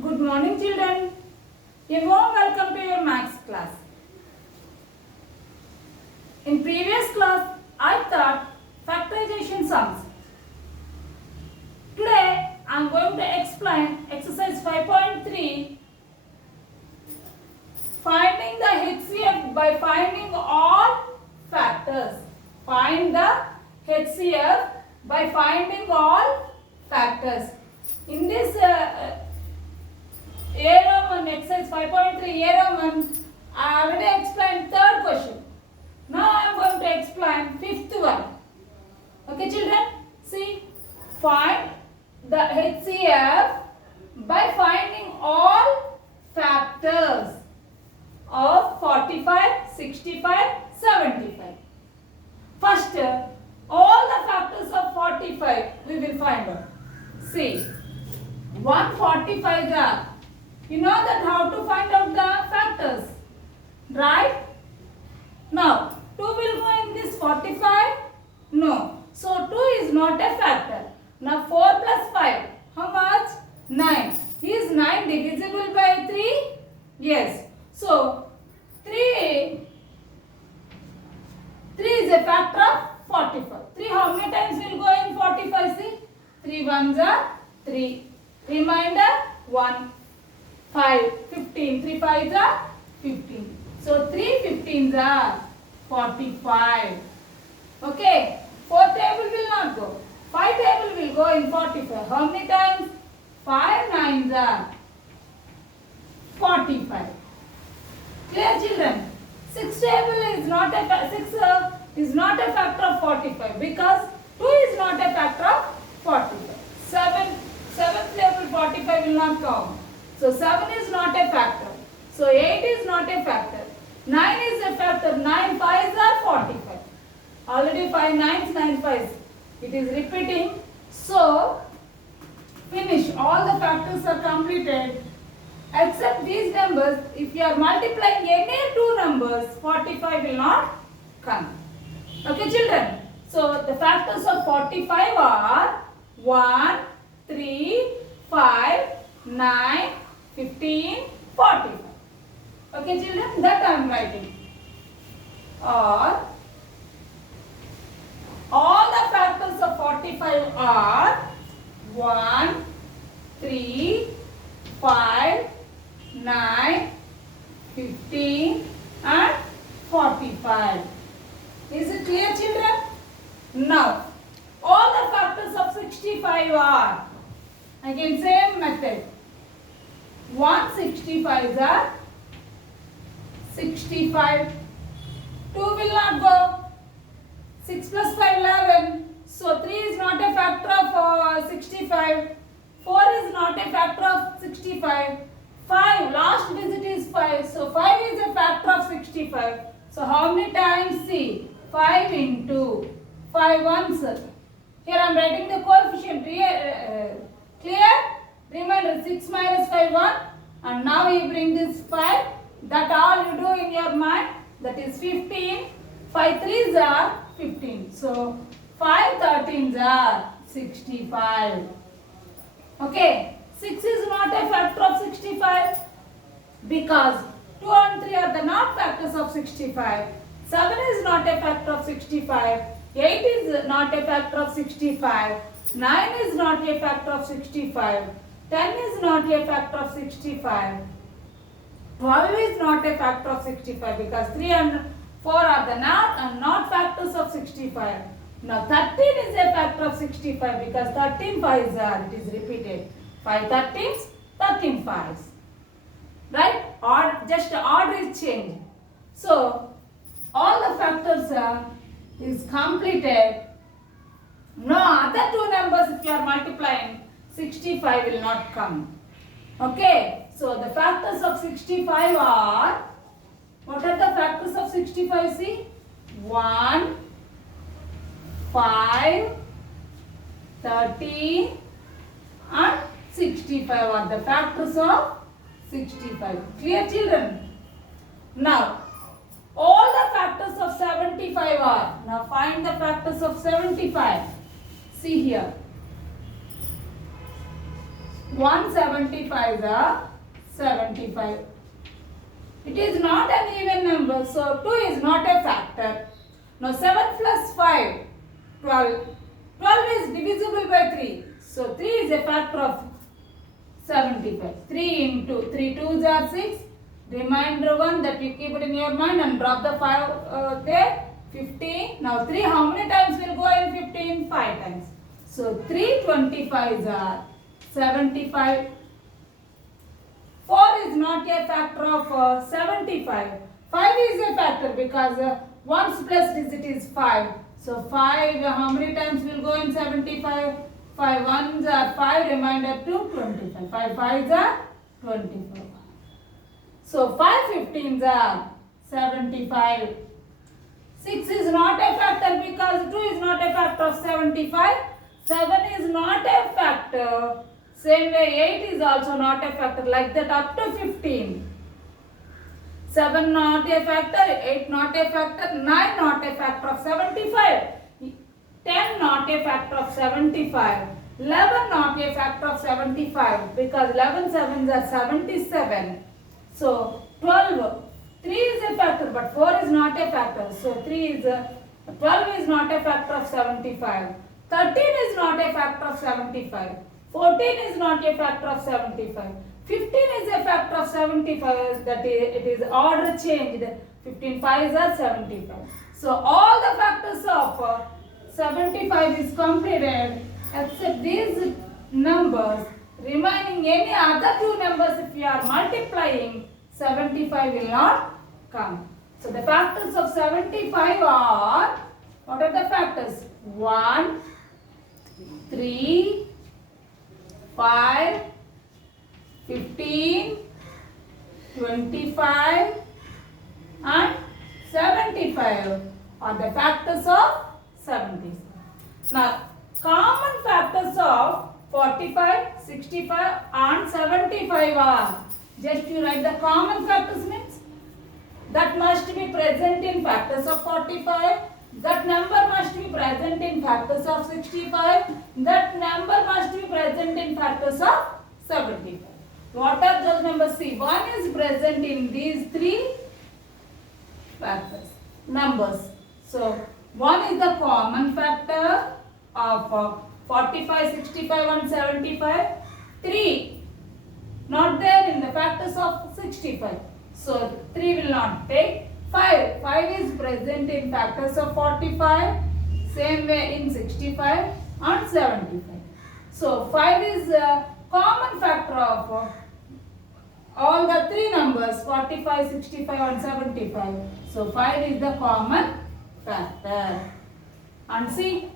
Good morning, children. A warm welcome to your maths class. In previous class, I taught factorization sums. Today, I am going to explain exercise 5.3, finding the HCF by finding all factors. Find the HCF by finding all factors. In this A1 exercise 5.3 A1, I already explained third question. Now I am going to explain fifth one. Okay, children? See, find the HCF by finding all factors of 45, 65, 75. First, all the factors of 45 we will find out. See, 145 are. You know that how to find out the factors, right? Now, 2 will go in this 45? No. So, 2 is not a factor. Now, 4 plus 5, how much? 9. Is 9 divisible by 3? Yes. So, 3 is a factor of 45. 3 how many times will go in 45? See? 3 ones are 3. Remainder 1. 5, 15, 3 5s are 15. So 3 15s are 45. Okay, 4 table will not go. 5 table will go in 45. How many times? 5 9s are 45. Clear, children? 6 table is not is not a factor of 45 because 2 is not a factor of 45. 7th table 45 will not count. So 7 is not a factor. So 8 is not a factor. 9 is a factor. 9 5s are 45. Already 5 9s, 9 5s. It is repeating. So finish. All the factors are completed. Except these numbers. If you are multiplying any two numbers, 45 will not come. Okay, children. So the factors of 45 are 1, 3, 5, 9, 15, 45. Okay, children, that I am writing. Or all the factors of 45 are 1, 3, 5, 9, 15 and 45. Is it clear, children? Now, all the factors of 65 are, again same method. 165s are 65. 2 will not go. 6 plus 5 11. So 3 is not a factor of 65. 4 is not a factor of 65. 5, last digit is 5. So 5 is a factor of 65. So how many times? See, 5 into 5 once. Here I am writing the coefficient. Clear? Remember 6 minus 5 1. And now you bring this 5. That all you do in your mind. That is 15. 5 3s are 15. So 5 13s are 65. Okay. 6 is not a factor of 65 because 2 and 3 are the not factors of 65. 7 is not a factor of 65. 8 is not a factor of 65. 9 is not a factor of 65. 10 is not a factor of 65. 12 is not a factor of 65 because 3 and 4 are the not factors of 65. Now 13 is a factor of 65 because 13 5s are, it is repeated. 5 13s, 13 5s. Right? Or just order is changed. So all the factors is completed. No other two numbers if you are multiplying, 65 will not come. Okay. So the factors of 65 are, what are the factors of 65? See, 1, 5, 13 and 65 are the factors of 65. Clear, children? Now, all the factors of 75 are, now find the factors of 75. See here. 175 are 75. It is not an even number, so 2 is not a factor. Now 7 plus 5, 12. 12 is divisible by 3. So 3 is a factor of 75. 3 into 3 2s are 6. Remainder 1 that you keep it in your mind and drop the 5 there. 15. Now 3 how many times will go in 15? 5 times. So 3 25s are 75. 4 is not a factor of 75. 5 is a factor because 1's plus digit is 5. So 5 how many times will go in 75? 5 1s are 5, remainder 2 25. 5 5s are 25. So 5 15s are 75. 6 is not a factor because 2 is not a factor of 75. 7 is not a factor. Same way 8 is also not a factor, like that up to 15. 7 not a factor, 8 not a factor, 9 not a factor of 75. 10 not a factor of 75. 11 not a factor of 75 because 11 sevens are 77. So 12, 3 is a factor but 4 is not a factor. So 12 is not a factor of 75. 13 is not a factor of 75. 14 is not a factor of 75. 15 is a factor of 75, that is, it is order changed. 15 5s are 75. So all the factors of 75 is completed except these numbers. Remaining any other two numbers, if you are multiplying, 75 will not come. So the factors of 75 are, what are the factors? 1, 3, 5, 15, 25 and 75 are the factors of 70. Now, common factors of 45, 65 and 75 are, just you write the common factors means that must be present in factors of 45. That number must be present in factors of 65. That number must be present in factors of 75. What are those numbers? See, 1 is present in these three factors, numbers. So, 1 is the common factor of 45, 65 and 75. 3 not there in the factors of 65. So, 3 will not take. 5 is present in factors of 45, same way in 65 and 75. So 5 is a common factor of all the three numbers 45, 65 and 75. So 5 is the common factor. And see,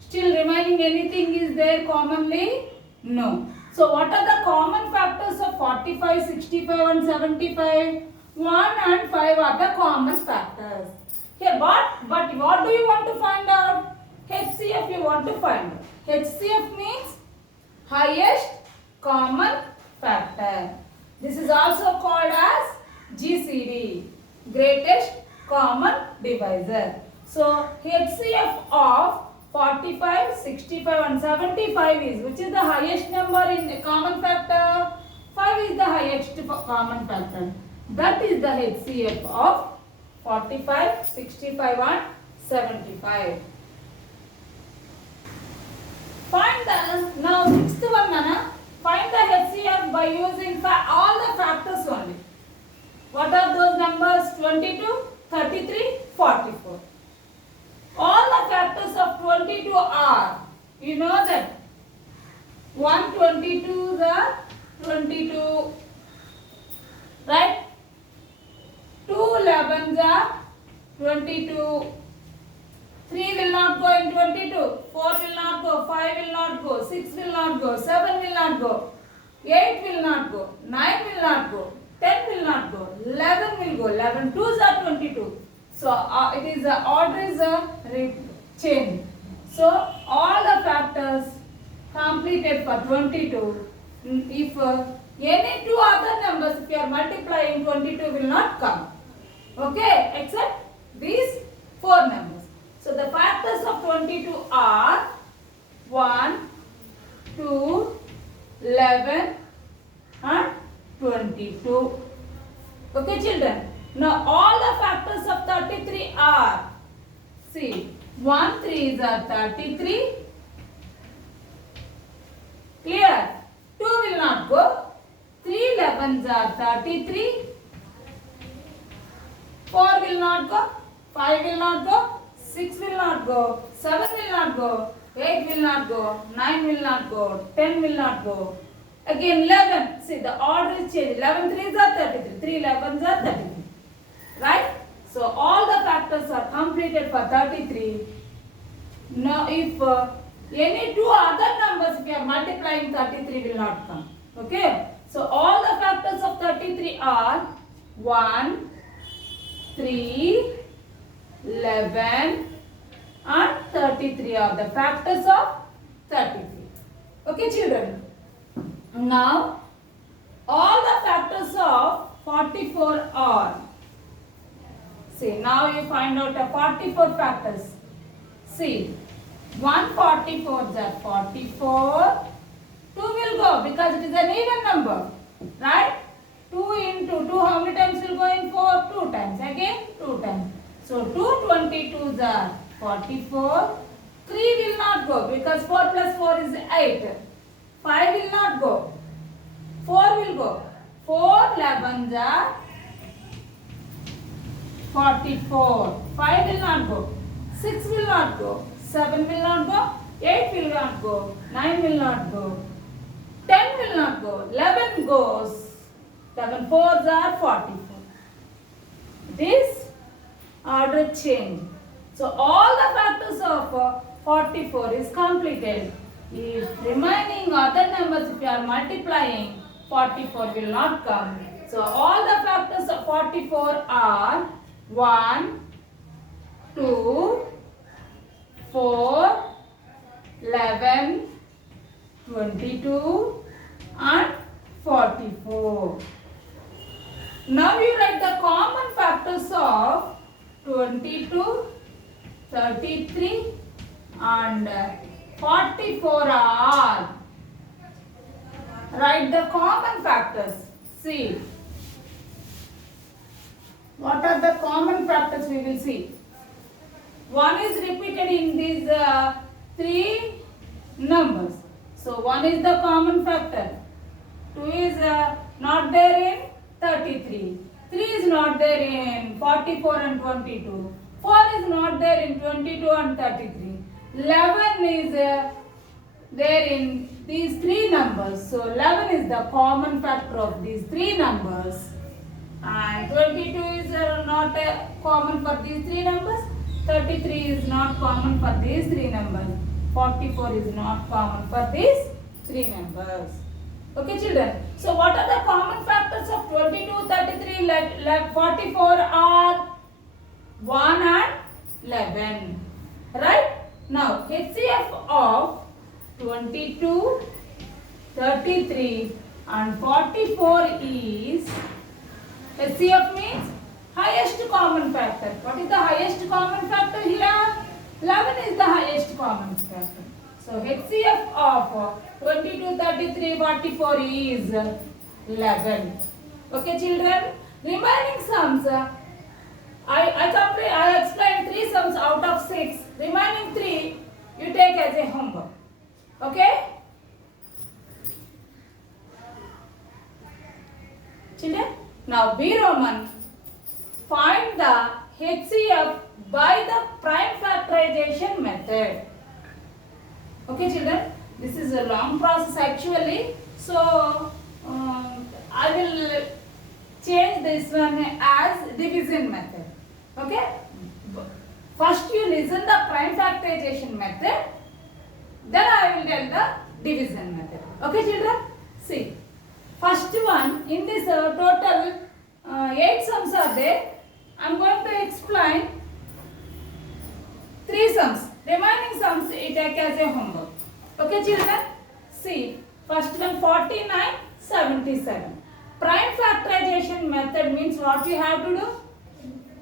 still remaining anything is there commonly? No. So what are the common factors of 45, 65 and 75? 1 and 5 are the common factors. Here but what do you want to find out? HCF you want to find out. HCF means highest common factor. This is also called as GCD, greatest common divisor. So HCF of 45, 65 and 75 is, which is the highest number in the common factor? 5 is the highest common factor. That is the HCF of 45, 65 and 75. Find the, now sixth one, Nana. Find the HCF by using all the factors only. What are those numbers? 22, 33, 44. All the factors of 22 are, you know that 122 are 22, right? 2 11s are 22. 3 will not go in 22. 4 will not go. 5 will not go. 6 will not go. 7 will not go. 8 will not go. 9 will not go. 10 will not go. 11 will go. 11 2s are 22. So it is order is a chain. So all the factors completed for 22. If any two other numbers, if you are multiplying, 22 will not come. Okay, except these four numbers. So the factors of 22 are 1, 2, 11 and 22. Okay children. Now all the factors of 33 are, see, 1 3s are 33. Clear? 2 will not go. 3 11s are 33. 4 will not go. 5 will not go. 6 will not go. 7 will not go. 8 will not go. 9 will not go. 10 will not go. Again 11. See, the order is changed. 11 3s are 33. 3 11s are 33. Right? So all the factors are completed for 33. Now if any two other numbers, if you are multiplying 33, will not come. Okay? So all the factors of 33 are 1, 3, 11 and 33 are the factors of 33. Okay children? Now all the factors of 44 are, see, now you find out the 44 factors. See, 144s are 44. 2 will go because it is an even number. Right? 2 into 2, how many times will go in 4? 2 times. Again 2 times. So 2 22s are 44. 3 will not go because 4 plus 4 is 8. 5 will not go. 4 will go. 4 11s are 44. 5 will not go. 6 will not go. 7 will not go. 8 will not go. 9 will not go. 10 will not go. 11 goes. 11 4s are 44. This order change. So all the factors of 44 is completed. If remaining other numbers, if you are multiplying, 44 will not come. So all the factors of 44 are 1, 2, 4, 11, 22 and 44. Now you write the common factors of 22, 33 and 44 are. Write the common factors. See. What are the common factors we will see? 1 is repeated in these 3 numbers. So 1 is the common factor. 2 is not there in 33. 3 is not there in 44 and 22. 4 is not there in 22 and 33. 11 is there in these 3 numbers. So 11 is the common factor of these 3 numbers. And 22 is not common for these 3 numbers. 33 is not common for these 3 numbers. 44 is not common for these 3 numbers. Okay children. So what are the common factors of 22, 33, 44 are 1 and 11. Right? Now HCF of 22, 33 and 44 is, HCF means highest common factor. What is the highest common factor here? 11 is the highest common factor. So HCF of 22, 33, 44 is 11. Okay children? Remaining sums, I explained 3 sums out of 6. Remaining 3 you take as a homework. Okay? Children? Now B Roman, find the HCF by the prime factorization method. Okay children? This is a long process actually. So I will change this one as division method. Okay? First you listen the prime factorization method. Then I will tell the division method. Okay children? See. First one, in this total 8 sums are there. I am going to explain 3 sums. Remaining sums you take as a homework. Okay children? See, first one 49, 77. Prime factorization method means what you have to do?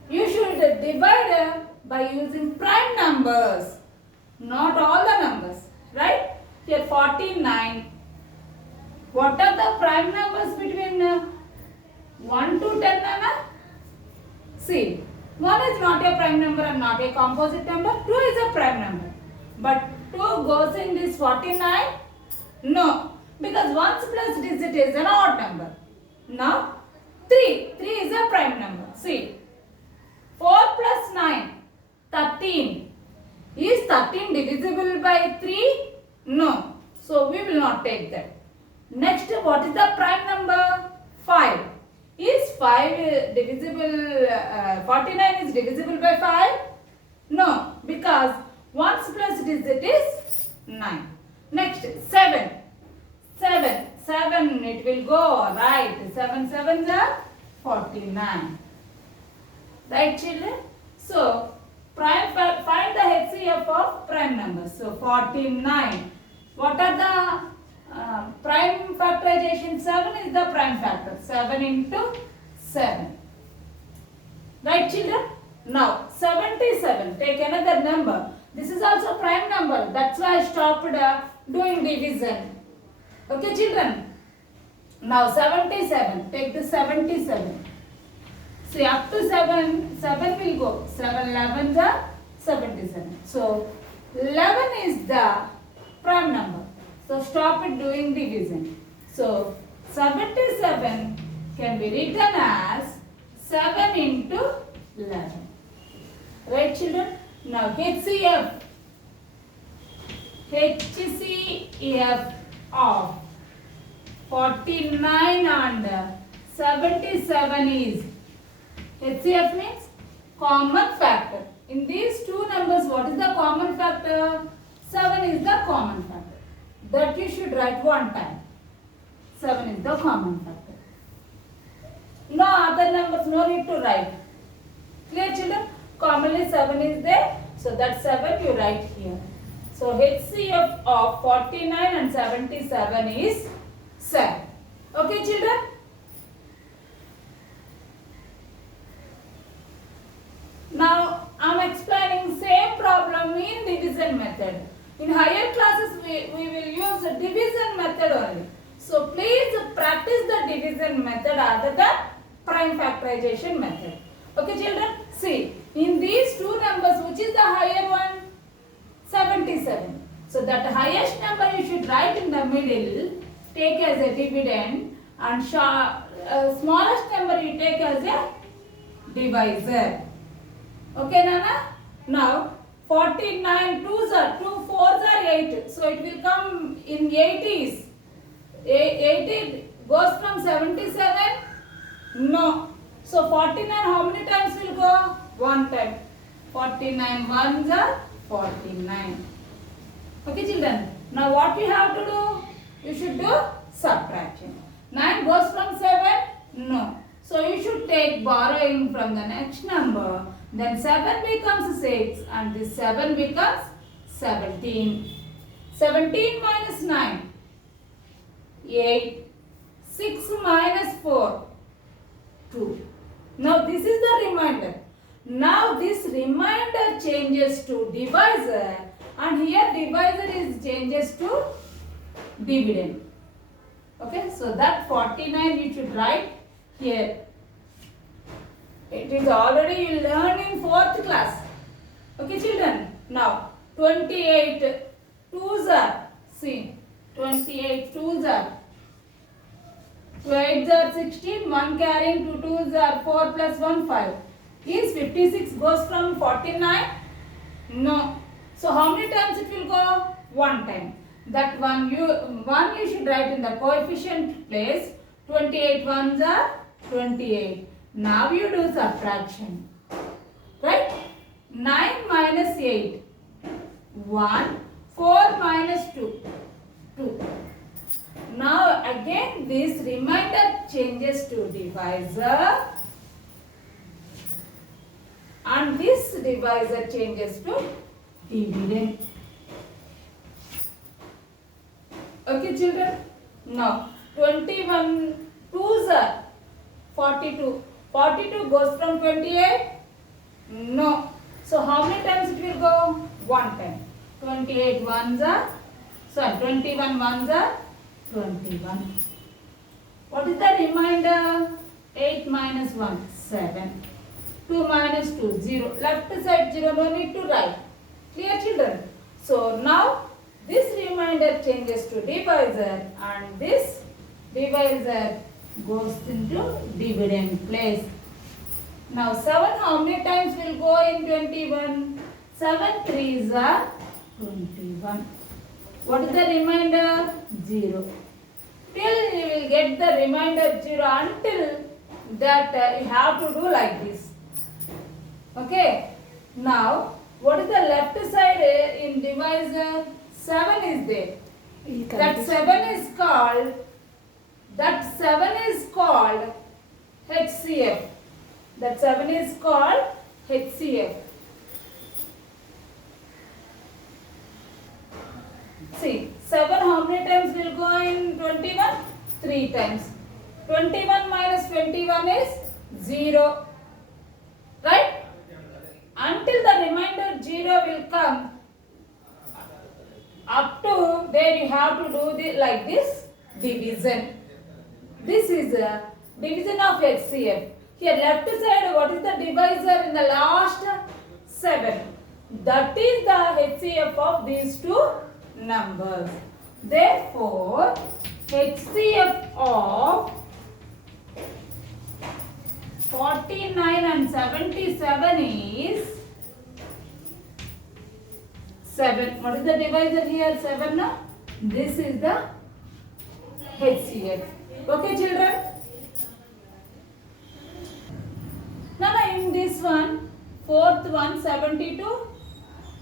You should divide by using prime numbers, not all the numbers. Right? Here 49. What are the prime numbers between 1 to 10, Nana? See, 1 is not a prime number and not a composite number. 2 is a prime number. But 2 goes in this 49? No. Because 1's plus digit is an odd number. Now, 3. 3 is a prime number. See, 4 plus 9, 13. Is 13 divisible by 3? No. So, we will not take that. Next, what is the prime number? 5. Is 5 divisible, 49 is divisible by 5? No, because 1's plus digit is 9. Next, 7. 7, it will go, right. 7 7s are 49. Right, children? So, find the HCF of prime numbers. So, 49. What are the prime factorization? 7 is the prime factor. 7 into 7. Right, children? Now, 77. Take another number. This is also prime number. That's why I stopped doing division. Okay, children? Now, 77. Take the 77. See, up to 7 will go. 7 11s are 77. So, 11 is the prime number. So, stop it doing division. So, 77 can be written as 7 into 11. Right, children? Now, HCF of 49 and 77 is, HCF means common factor. In these two numbers, what is the common factor? 7 is the common factor. That you should write one time. 7 is the common factor. No other numbers, no need to write. Clear, children? Commonly 7 is there. So that 7 you write here. So HCF of 49 and 77 is 7. Okay, children? Now I am explaining same problem in division method. In higher classes we will use the division method only. So please practice the division method other than prime factorization method. Okay, children? See, in these two numbers, which is the higher one? 77. So that highest number you should write in the middle, take as a dividend, and smallest number you take as a divisor. Okay, Nana? Now, 49 2s are 2 4s are 8. So it will come in 80s. 80 goes from 77? No. So 49 how many times will go? One time. 49 ones are 49. Okay, children. Now what you have to do? You should do subtraction. 9 goes from 7? No. So you should take borrowing from the next number. Then 7 becomes 6 and this 7 becomes 17. 17 minus 9. 8. 6 minus 4. 2. Now this is the remainder. Now this remainder changes to divisor and here divisor is changes to dividend. Okay, so that 49 you should write here. It is already you learned in 4th class. Okay, children. Now 28 2s are, see, 28 2s are, 2 8s are 16, 1 carrying 2 2s are 4 plus 1 5. Is 56 goes from 49? No. So how many times it will go? One time. That one you should write in the coefficient place. 28 ones are 28. Now you do subtraction. Right? 9 minus 8. 1. 4 minus 2. 2. Now again this remainder changes to divisor and this divisor changes to dividend. Okay, children. Now 21 2s are 42. 42 goes from 28? No. So how many times it will go? One time. 28 ones are, sorry, 21 ones are 21. remainder? 8 minus 1, 7. 2 minus 2, 0. Left side 0, no need to write. Clear, children? So now this remainder changes to divisor and this divisor goes into dividend place. Now 7 how many times will go in 21? 7 threes are 21. What is the remainder? 0. Till you will get the remainder 0, until that you have to do like this. Okay. Now what is the left side in divisor? 7 is there. That 7 is called HCF. That 7 is called HCF. See, 7 how many times will go in 21? 3 times. 21 minus 21 is 0. Right? Until the remainder 0 will come, up to there you have to do like this division. This is a division of HCF. Here left side, what is the divisor in the last? 7. That is the HCF of these two numbers. Therefore, HCF of 49 and 77 is 7. What is the divisor here? 7. No? This is the HCF. Okay, children? Now in this one, fourth one, 70 to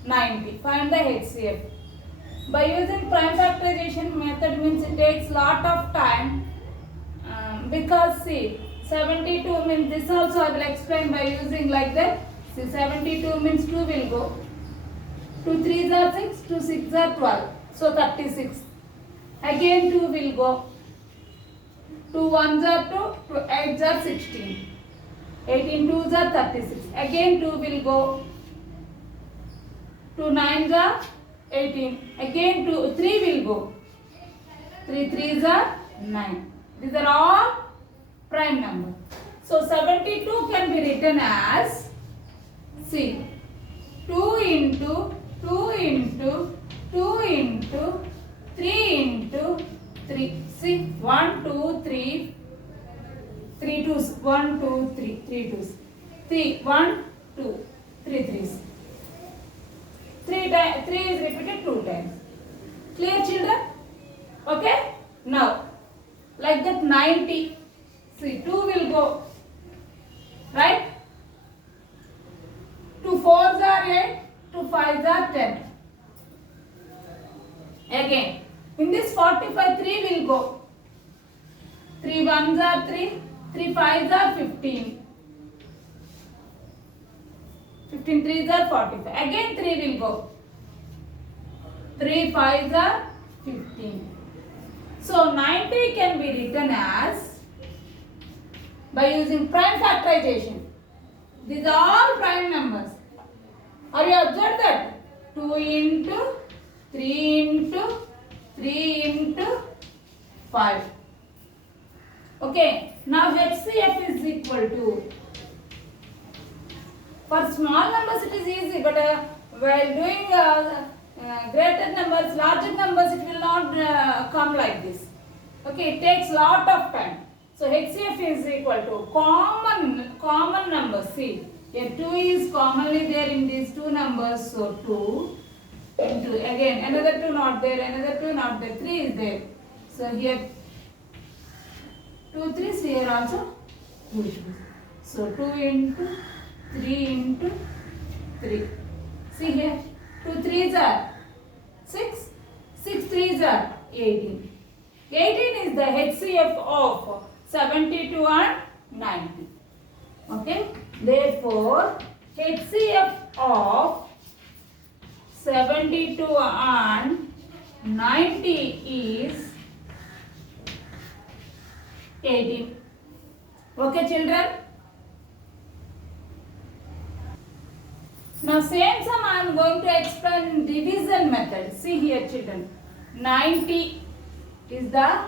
90. Find the HCF. By using prime factorization method means it takes lot of time because see 72 means this also I will explain by using like that. See 72 means 2 will go. 2 3s are 6, 2 6s are 12. So 36. Again 2 will go. 2 1s are 2, 2 8s are 16. 18 2s are 36. Again 2 will go. 2 9s are 18. Again 2 3 will go. 3 3s are 9. These are all prime number. So 72 can be written as, see, 2 into 2 into 2 into 3 into 3. See, 1 2 3 3 twos, 1 2 3 3 twos, 3 1 2 3 threes. 3 is repeated 2 times. Clear, children? Okay. Now like that 90. See 2 will go. Right? 2 4s are 8. 2 5s are 10. Again in this 45 3 will go. 3 1s are 3. 3 5s are 15. 15 3s are 45. Again 3 will go. 3 5s are 15. So 90 can be written as, by using prime factorization. These are all prime numbers. Have you observed that? 2 into 3 into 3 into 5. Okay. Now HCF is equal to, for small numbers it is easy, but while doing greater numbers, larger numbers, it will not come like this. Okay, it takes lot of time. So HCF is equal to common numbers. See, here 2 is commonly there in these two numbers. So 2 into, again another 2 not there, another 2 not there, 3 is there. So here 2 3s, here also 2 is. So 2 into 3 into 3. See here, 2 3s are 6, 6 3s are 18. 18 is the HCF of 72 and 90. Okay. Therefore, HCF of 72 and 90 is 18. Okay, children. Now same sum I am going to explain division method. See here, children. 90 is the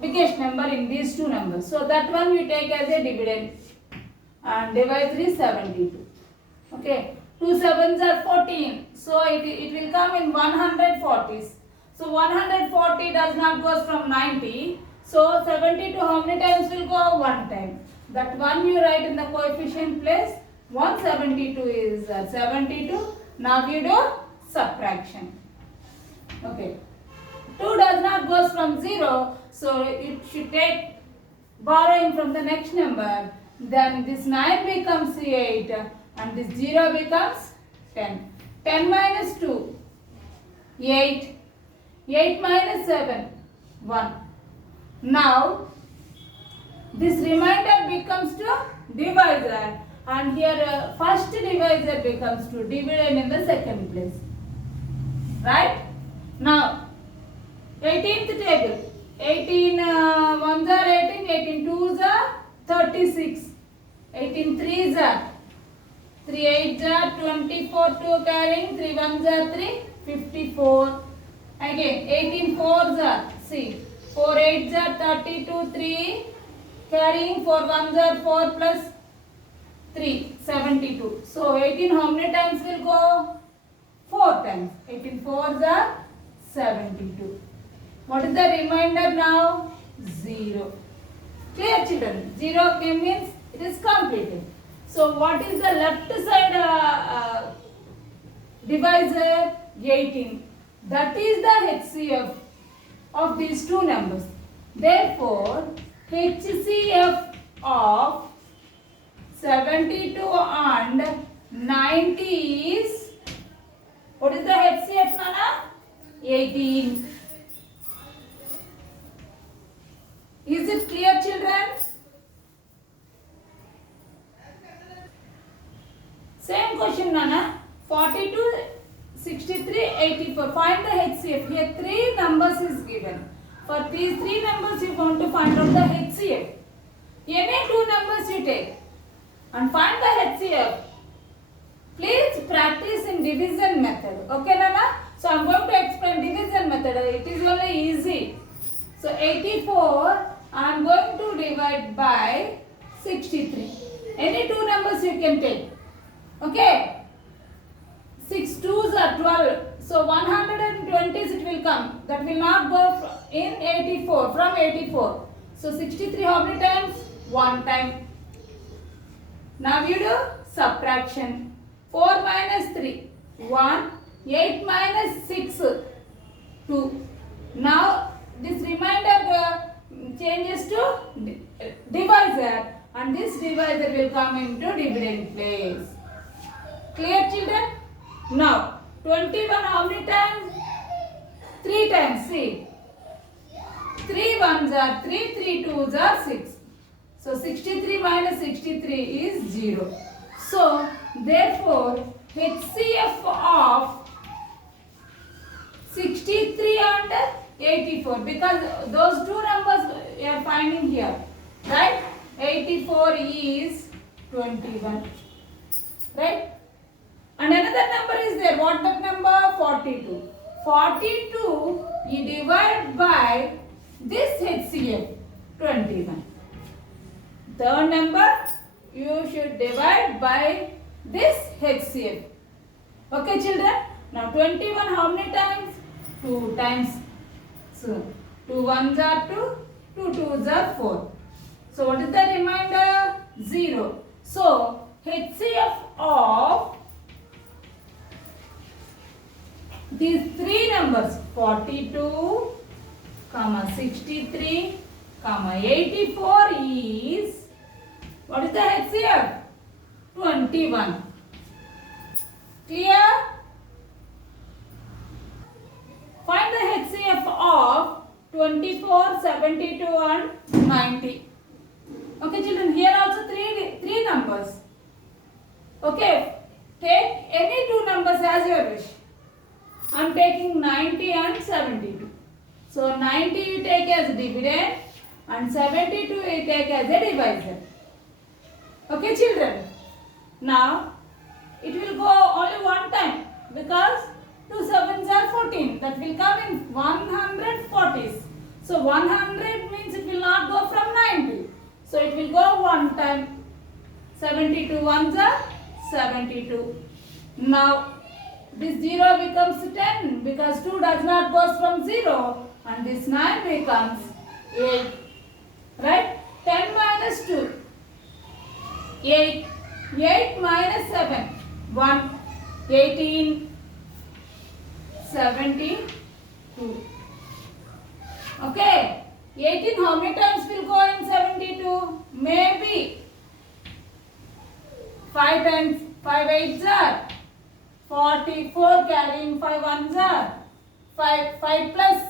biggest number in these two numbers. So that one you take as a dividend and divide 3 72. Okay, 2 sevens are 14. So it will come in 140s. So 140 does not goes from 90. So 72 how many times will go? One time. That one you write in the coefficient place. 172 is 72. Now you do subtraction. Okay. 2 does not goes from 0. So it should take borrowing from the next number. Then this 9 becomes 8 and this 0 becomes 10. 10 minus 2, 8. 8 minus 7, 1. Now this remainder becomes to divisor and here first divisor becomes to dividend in the second place. Right? Now 18th table. 18 ones are 18, 18 twos are 36. 18 threes are 3 eights are 24, 2 carrying, 3 ones are 3, 54. Again 18 fours are, see, 4 eights are 32, 3 carrying, 4 ones are 4 plus 3, 72. So 18 how many times will go? 4 times. 18 fours are 72. What is the remainder now? 0. Clear children? 0 means it is completed. So what is the left side divisor? 18. That is the HCF of these two numbers. Therefore, HCF of 72 and 90 is, what is the HCF, Nana? 18. Is it clear, children? Same question, Nana. 42, 63, 84. Find the HCF. Here 3 numbers is given. For these 3 numbers you want to find out the HCF. Any 2 numbers you take and find the HCF. Please practice in division method. Okay, Nana? So I am going to explain division method. It is only easy. So 84 I am going to divide by 63. Any 2 numbers you can take. Okay. 6 twos are 12. So 120s it will come. That will not go in 84. From 84. So 63 how many times? 1 time. Now you do subtraction. 4 minus 3. 1. 8 minus 6. 2. Now this remainder changes to divisor and this divisor will come into dividend place. Clear, children? Now 21 how many times? 3 times. See, 3 ones are 3, 3 twos are 6. So 63 minus 63 is 0. So therefore HCF of 63 and 84, because those 2 numbers we are finding here, right? 84 is 21, right? And another number is there. What that number? 42. 42 you divide by this HCF 21. Third number you should divide by this HCF. Okay, children? Now 21 how many times? 2 times. So 2 ones are 2, 2 twos are 4. So what is the remainder? 0. So HCF of these 3 numbers 42, 63, 84 is, what is the HCF? 21. Clear? Find the HCF of 24, 72 and 90. Okay, children, here also three numbers. Okay, take any 2 numbers as your wish. I am taking 90 and 72. So 90 you take as dividend and 72 you take as a divisor. Okay, children. Now it will go only 1 time because 2 sevens are 14. That will come in 140s. So 100 means it will not go from 90. So it will go one time. 72 ones are 72. Now this 0 becomes 10 because 2 does not go from 0 and this 9 becomes 8. Right? 10 minus 2. 8. 8 minus 7. 1. 18. 72. Okay. 18 how many times will go in 72? Maybe 5 times. 5 8s are 44 carrying 5 ones are 5 plus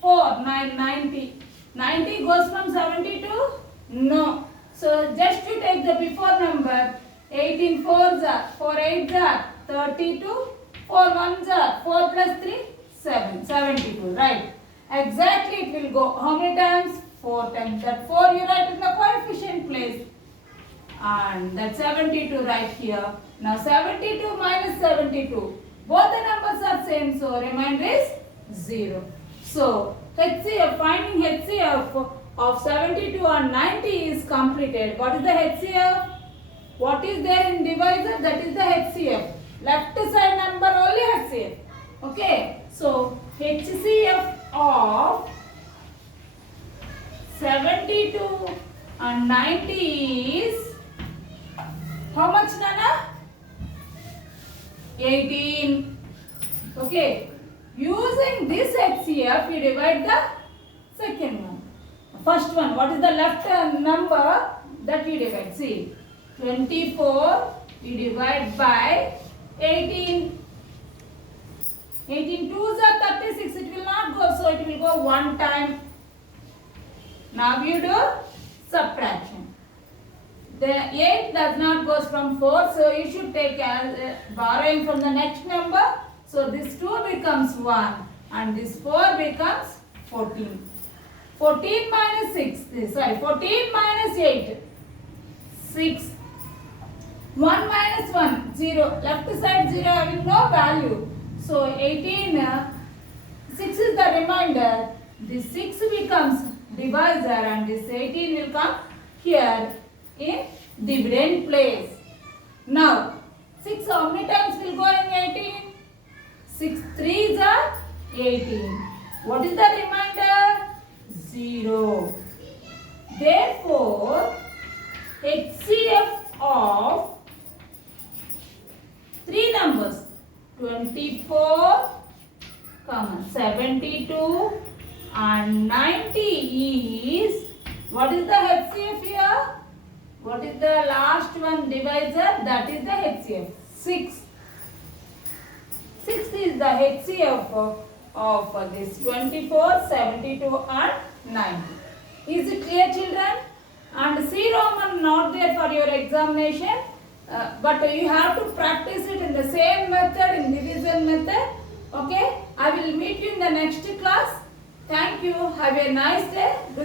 4 9 90. 90 goes from 72? No. So just to take the before number 18 4s are 4 8s are 32 4 1s are 4 plus 3 7 72, right? Exactly it will go how many times? 4 times. That 4 you write in the coefficient place and that 72 right here. Now 72 minus 72 both the numbers are same, so remainder is 0. So HCF, finding HCF of 72 and 90 is completed. What is the HCF? What is there in divisor? That is the HCF. Left side number only HCF. Okay. So HCF of 72 and 90 is how much, Nana? 18. Okay. Using this HCF, we divide the second one. First one, what is the left number that we divide? See, 24 we divide by 18. 18 2s are 36. It will not go, so it will go one time. Now you do subtraction. The 8 does not go from 4, so you should take as borrowing from the next number. So this 2 becomes 1 and this 4 becomes 14. 14 minus 6, sorry, 14 minus 8, 6. 1 minus 1, 0. Left side 0 having no value. So 18, 6 is the remainder. This 6 becomes divisor and this 18 will come here in dividend place. Now 6 how many times will go in 18? 6 3s are 18. What is the remainder? 0. Therefore, HCF of 3 numbers 24, 72 and 90 is, what is the HCF here? What is the last one divisor? That is the HCF. 6. 6 is the HCF of this 24, 72 and 90. Is it clear, children? And C Roman not there for your examination, but you have to practice it in the same method, in division method. Okay? I will meet you in the next class. Thank you. Have a nice day.